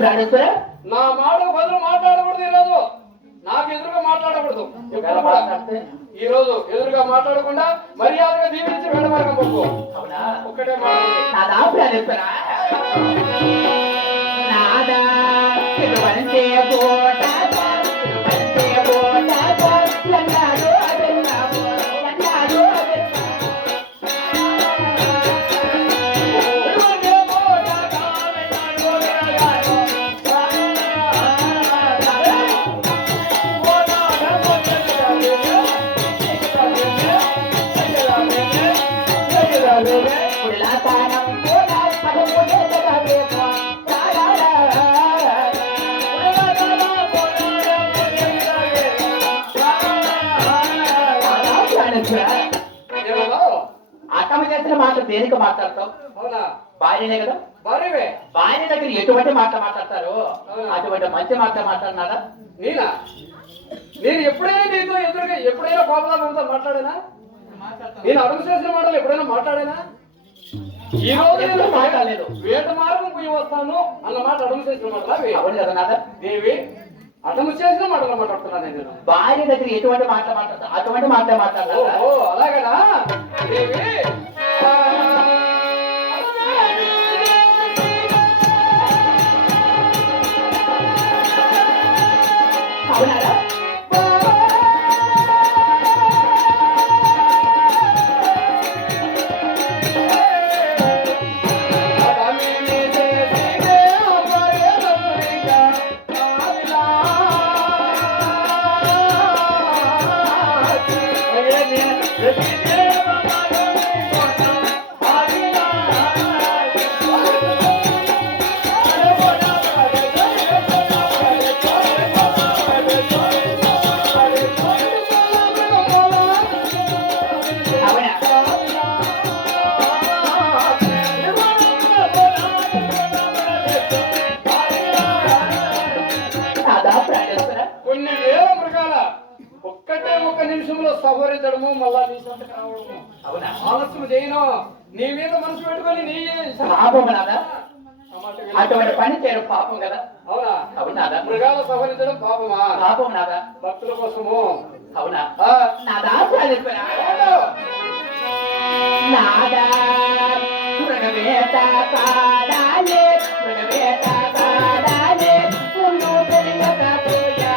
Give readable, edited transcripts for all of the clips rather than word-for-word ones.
నా మాట బదులు మాట్లాడకూడదు ఈరోజు. నాకు ఎదురుగా మాట్లాడకూడదు. ఈ రోజు ఎదురుగా మాట్లాడకుండా మర్యాదగా దీవించి వెళ్ళవరకు పోకు. ఒక్కటే అట్టమ చేసిన మాట దేనికి మాట్లాడతావు? భార్యనే కదా, భార్య దగ్గర ఎటువంటి మాట మాట్లాడతారు? అటువంటి మంచి మాట మాట్లాడినారా? నేను ఎప్పుడైనా నీతో ఎదురుగా ఎప్పుడైనా కోపంతో మాట్లాడానా? నేను అడుగు చేసిన మాటలు ఎప్పుడైనా మాట్లాడానా? ఈ రోజు మాట్లాడలేదు. వేట మార్గం పోయి వస్తాను అన్న మాట అడుగు చేసిన మాట అవును కదా నాదా? దేవి అటము చేసిన మాటలు మాట్లాడుతున్నాను నేను. భార్య దగ్గర ఎటువంటి మాటలు మాట్లాడతా? అటువంటి మాటలే మాట్లాడాలి. ఓ అలాగనా దేవి? అవునారా? కొన్ని వేల మృగాల ఒక్కటే ఒక్క నిమిషంలో సవరించడము మళ్ళా నీ సొంతకు రావడము ఆలస్యం చేయను. నీ మీద మనసు పెట్టుకొని నీ అటువంటి పని చేయడం పాపం కదా. అవునా? అవునాదా? మృగాలు సవరించడం పాపమా? పాపం నాదా? భక్తుల కోసము. అవునా? నాదా నాదా మృగవేట పాడాలే, మృగవేట పాడాలే, పుల్లు తెలియక పోయా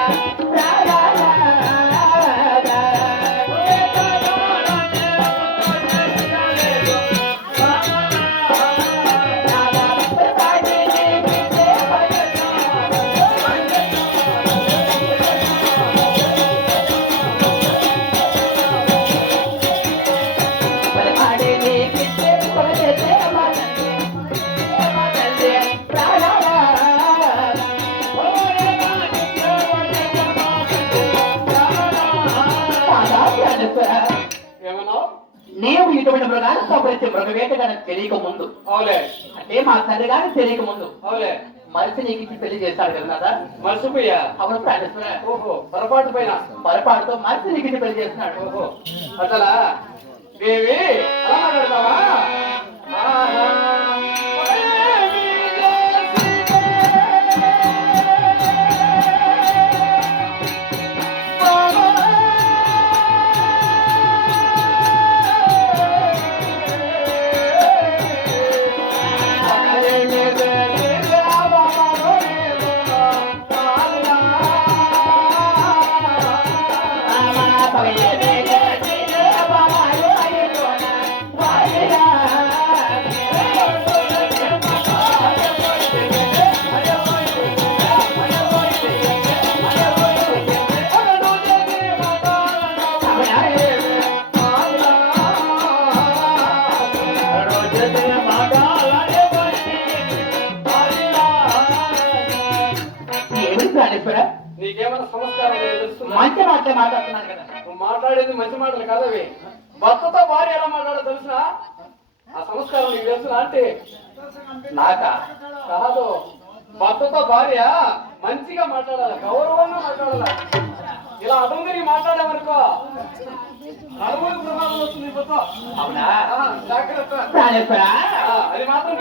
నేను ఇటువంటి మృగాలు సపరిచే మృగవేట గారికి తెలియక ముందు, అంటే మా తండ్రి గారికి తెలియక ముందు మనిషి నీకు ఇచ్చి పెళ్లి చేస్తాడు కదా. మర్చిపోయా? అవును ప్రాణేశ్వర. ఓహో, పొరపాటుతో మనిషి నీకు ఇచ్చి పెళ్లి చేస్తున్నాడు. ఓహో అసలా దేవి అలా మాట్లాడతావా? నీకేమైనా సంస్కారం మంచి మాటలే మాట్లాడుతున్నాను కదా. నువ్వు మాట్లాడేది మంచి మాటలు కాదవి. భర్తతో భార్య ఎలా మాట్లాడో తెలుసా? ఆ సంస్కారం నీకు తెలుసునా? అంటే నాకా కాదు, భర్తతో భార్య మంచిగా మాట్లాడాలి, గౌరవంగా మాట్లాడాలి. ఇలా అదంగా మాట్లాడామనుకో నలుగురు ప్రమాదం వస్తుంది. అవునా? జాగ్రత్త. అది అది మాత్రం